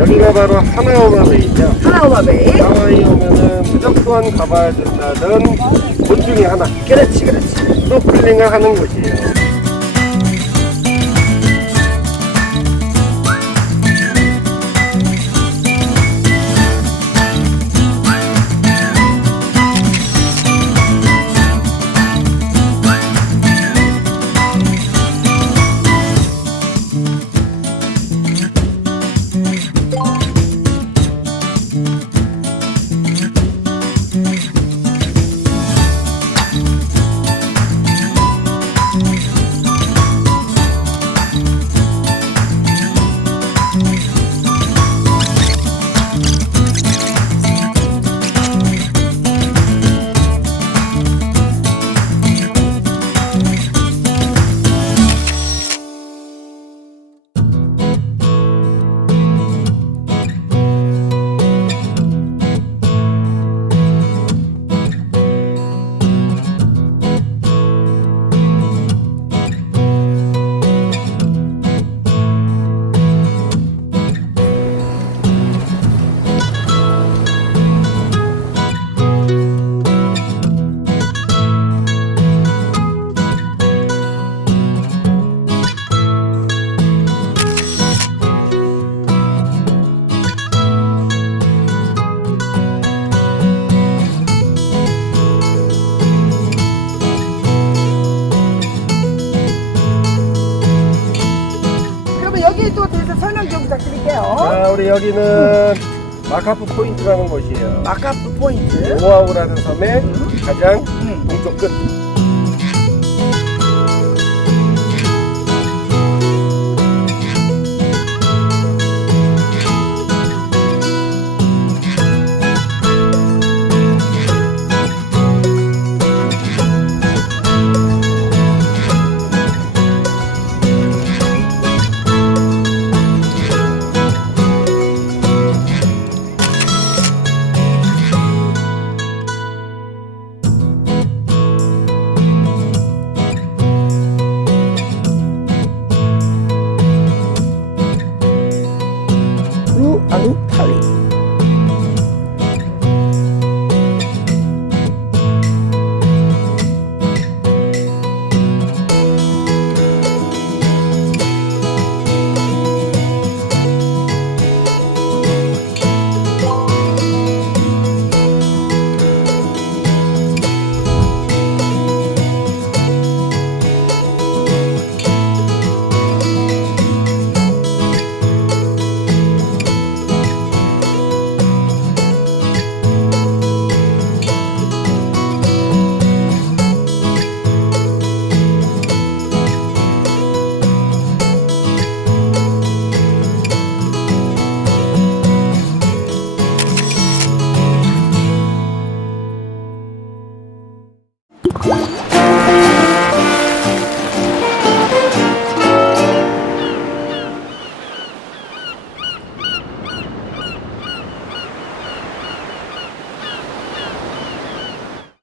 여기가 바로 하나오마베이죠. 하나오마베이. 하와이 오면은 무조건 가봐야 된다는 곳 중에 하나. 그렇지, 그렇지. 스노클링을 하는 곳이에요. move. 우리 여기는 마카프 포인트라는 곳이에요. 마카프 포인트. 오아우라는 섬의 가장 음. 동쪽 끝.